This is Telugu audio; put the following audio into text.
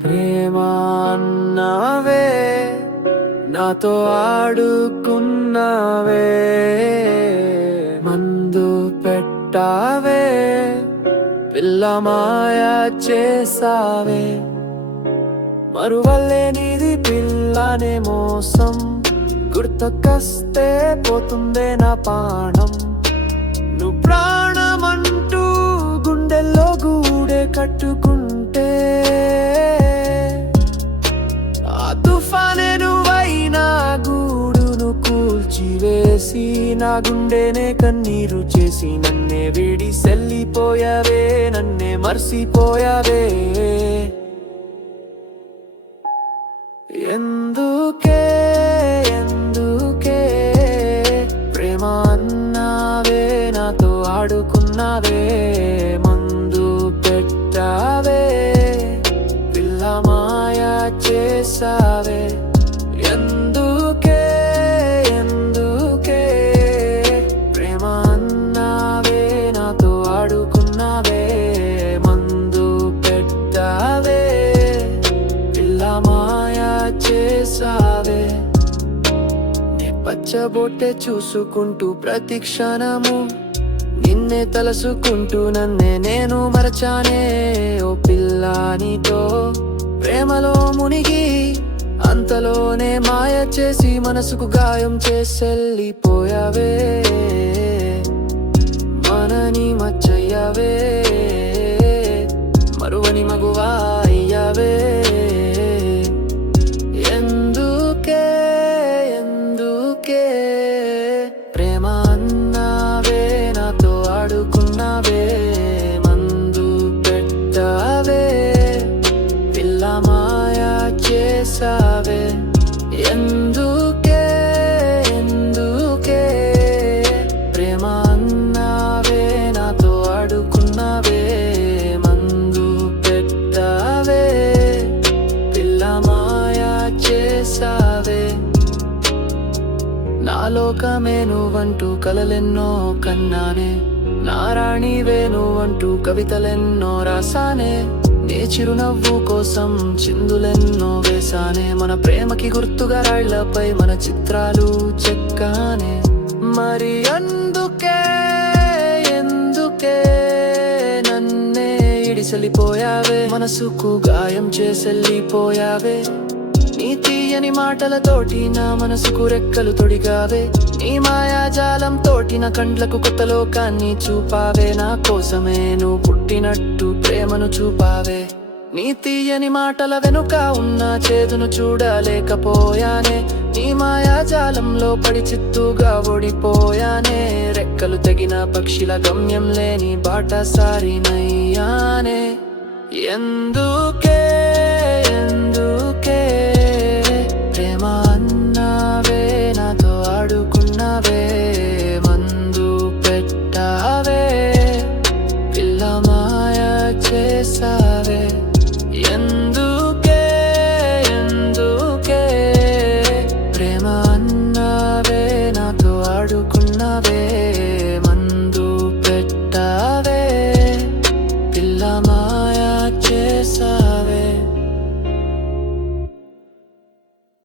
ప్రేమ అన్నావే, నాతో ఆడుకున్నావే, మందు పెట్టావే, పిల్ల మాయ చేసావే, మరువలేనిది పిల్లనే మోసం, గుర్తొస్తే పోతుందే నా ప్రాణం. నువ్వు ప్రాణమంటూ గుండెల్లో గూడే కట్టుకుంటే, ఆ తుఫానే నువ్వైనా గూడును కూల్చివేసి, నా గుండెనే కన్నీరు చేసి, నన్నే వీడి సెల్లిపోయావే, నన్నే మర్చిపోయావే. ఎందుకే ఎందుకే ప్రేమ అన్నావే, నాతో ఆడుకున్నావే, మందు పెట్టావే, పిల్ల మాయ చేసావే. ఎందుకే ఎందుకే ప్రేమ అన్నావే, నాతో ఆడుకున్నావే, మందు పెట్టావే, పిల్ల మాయ చేసావే. నీ పచ్చబొట్టే చూసుకుంటూ ప్రతి క్షణము, నిన్నే తలసుకుంటూ నన్నే నేను మరచానే. ఓ పిల్ల నీతో ప్రేమలో మునిగి, అంతలోనే మాయ చేసి, మనసుకు గాయం చేసెళ్ళిపోయావే, మనని మచ్చయ్యావే, మరువని మగువా అయ్యావే. ఎందుకే ఎందుకే ప్రేమ అన్నావే, నాతో ఆడుకున్నావే, మందు పెట్టావే, పిల్ల మాయ చేసావే. ఎందుకే ఎందుకే ప్రేమ అన్నావే, నాతో ఆడుకున్నావే, మందు పెట్టావే, పిల్ల మాయ చేసావే. నా లోకమే నువ్వంటూ కలలెన్నో కన్నానే, నా రాణివే నువ్వంటూ కవితలెన్నో రాసానే, నీ చిరునవ్వు కోసం చిందులెన్నో వేసానే, మన ప్రేమకి గుర్తుగా రాళ్లపై మన చిత్రాలు చెక్కానే. మరి అందుకే ఎందుకే నన్నే ఇడిసెళ్ళిపోయావే, మనసుకు గాయం చేసెళ్ళిపోయావే. నీ తీయని మాటలతోటి నా మనసుకు రెక్కలు తొడిగావే, నీ మాయాజాలం తోటి నా కండ్లకు కొత్త లోకాన్ని చూపావే. నా కోసమే నువ్వు పుట్టినట్టు ప్రేమను చూపావే. నీ తీయని మాటల వెనుక ఉన్న చేదును చూడలేకపోయానే, నీ మాయాజాలంలో పడి చిత్తుగా ఓడిపోయానే. రెక్కలు తెగిన పక్షిల గమ్యం లేని బాటసారినయ్యానే. ఎందుకే ఎందుకే ప్రేమ అన్నావే, నాతో ఆడుకున్నావే,